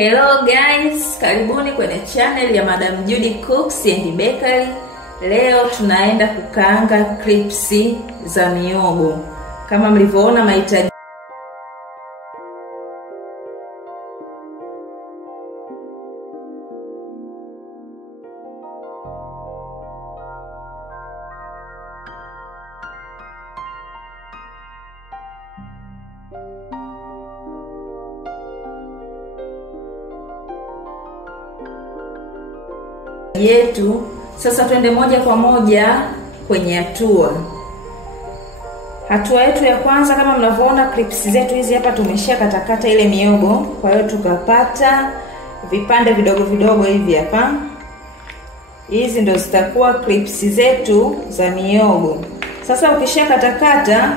Hello guys, karibuni kwenye channel ya Madam Judy Cooks and Bakery. Leo tunaenda kukaanga clips za mihogo. Kama mlivyoona mahitaji yetu. Sasa twende moja kwa moja kwenye hatua yetu ya kwanza. Kama mnavyoona clips zetu hizi hapa tumesha katakata ile mihogo, kwa hiyo tukapata vipande vidogo vidogo hivi hapa. Hizi ndio zitakuwa clips zetu za mihogo. Sasa ukisha katakata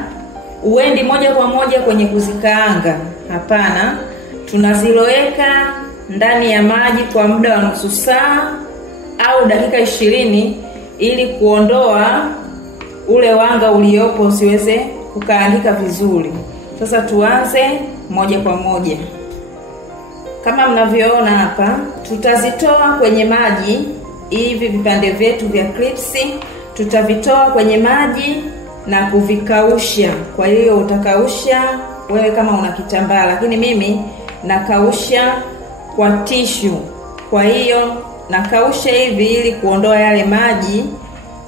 uendi moja kwa moja kwenye kuzikaanga, hapana. Tunaziloweka ndani ya maji kwa muda wa nusu saa au dakika 20 ili kuondoa ule wanga uliopo usiweze kukaangika vizuri. Sasa tuanze moja kwa moja. Kama mnavyoona hapa, tutazitoa kwenye maji hivi vipande vyetu vya clips, tutavitoa kwenye maji na kuvikausha. Kwa hiyo utakausha wewe kama una kitambaa, lakini mimi nakausha kwa tissue. Kwa hiyo nakausha hivi ili kuondoa yale maji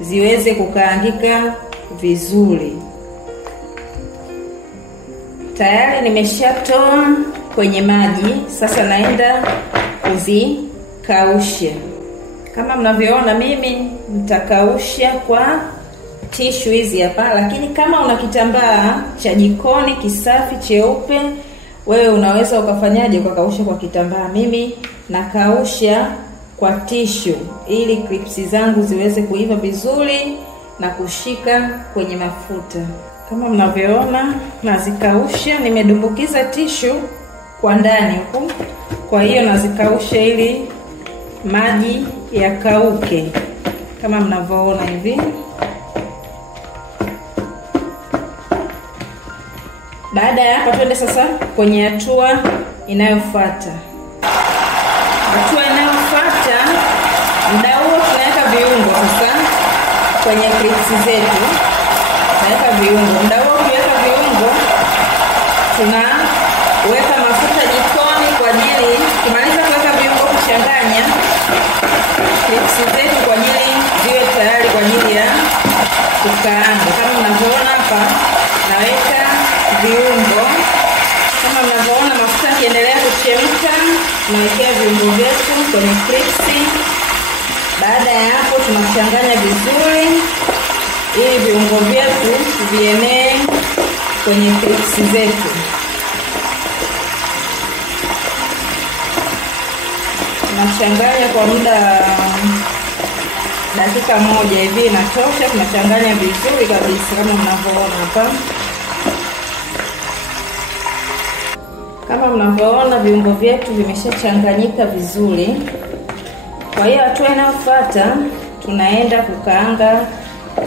ziweze kukaangika vizuri. Tayari nimeshatoa kwenye maji, sasa naenda kuzikausha. Kama mnavyoona mimi nitakausha kwa tissue hizi hapa, lakini kama una kitambaa cha jikoni kisafi cheupe, wewe unaweza ukafanyaje ukakausha kwa kitambaa. Mimi nakausha kwa tissue ili clips zangu ziweze kuiva vizuri na kushika kwenye mafuta. Kama mnavyoona nazikausha, nimedumbukiza tissue kwa ndani huko. Kwa hiyo nazikausha ili maji yakauke kama mnavyoona hivi. Baada ya hapo twende sasa kwenye hatua inayofuata. Hatua inayofuata, muda huo tunaweka viungo sasa kwenye clips zetu. Tunaweka viungo. Muda huo tuweka viungo, tunaweka mafuta jikoni kwa ajili kumaliza kuweka viungo, kuchanganya clips zetu kwa ajili ziwe tayari kwa ajili ya kukaanga. Kama mnavyoona hapa naweka viungo. Kama mnavyoona mafuta yakiendelea kuchemka, tunawekea viungo vyetu kwenye clips. Baada ya hapo tunachanganya vizuri ili viungo vyetu vienee kwenye clips zetu. Tunachanganya kwa muda dakika 1 hivi inatosha. Tunachanganya vizuri kabisa kama mnavyoona hapa. Kama mnavyoona viungo vyetu vimeshachanganyika vizuri. Kwa hiyo hatua inayofuata tunaenda kukaanga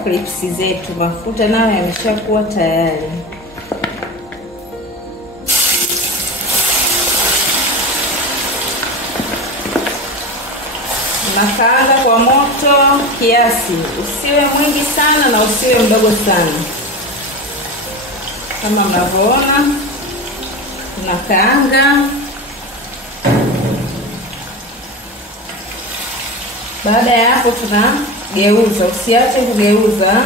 clips zetu. Mafuta nayo yameshakuwa tayari. Nakaanga kwa moto kiasi, usiwe mwingi sana na usiwe mdogo sana. Kama mnavyoona nakaanga. Baada ya hapo tunageuza, usiache kugeuza.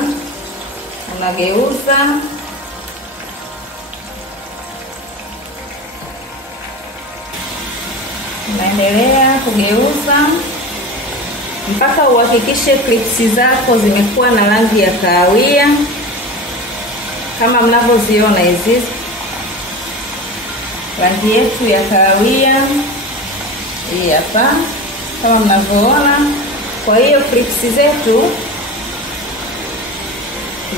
Unageuza unaendelea kugeuza mpaka uhakikishe clips zako zimekuwa na rangi ya kahawia kama mnavyoziona hizi. Rangi yetu ya kahawia hii hapa kama mnavyoona. Kwa hiyo clips zetu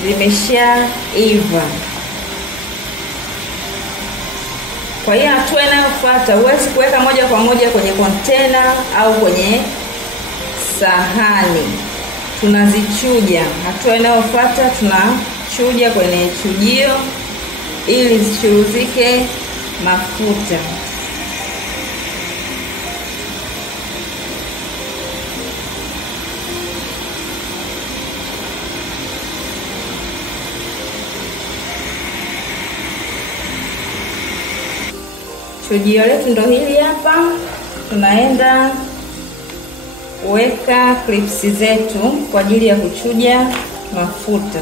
zimeshaiva. Kwa hiyo hatua inayofuata, huwezi kuweka moja kwa moja kwenye container au kwenye sahani. Tunazichuja. Hatua inayofuata tunachuja kwenye chujio ili zichuruzike mafuta. Chujio letu ndo hili hapa. Tunaenda kuweka clips zetu kwa ajili ya kuchuja mafuta.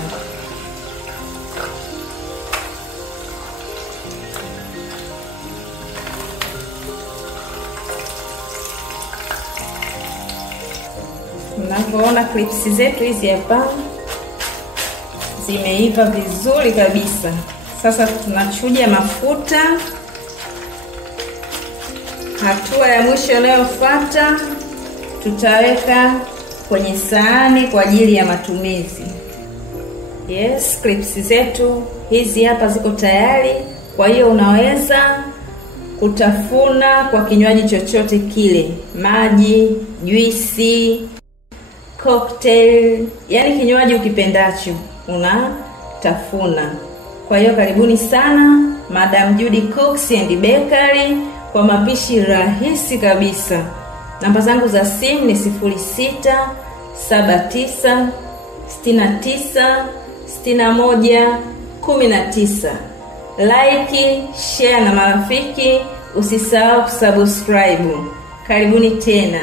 Mnavyoona clips zetu hizi hapa zimeiva vizuri kabisa. Sasa tunachuja mafuta. Hatua ya mwisho inayofuata, tutaweka kwenye sahani kwa ajili ya matumizi. Yes, clips zetu hizi hapa ziko tayari. Kwa hiyo unaweza kutafuna kwa kinywaji chochote kile, maji, juisi, cocktail, yani kinywaji ukipendacho unatafuna. Kwa hiyo karibuni sana Madam Judy Cooks and Bakery kwa mapishi rahisi kabisa. Namba zangu za simu ni 0679696119. Like, share na marafiki, usisahau kusubscribe. Karibuni tena.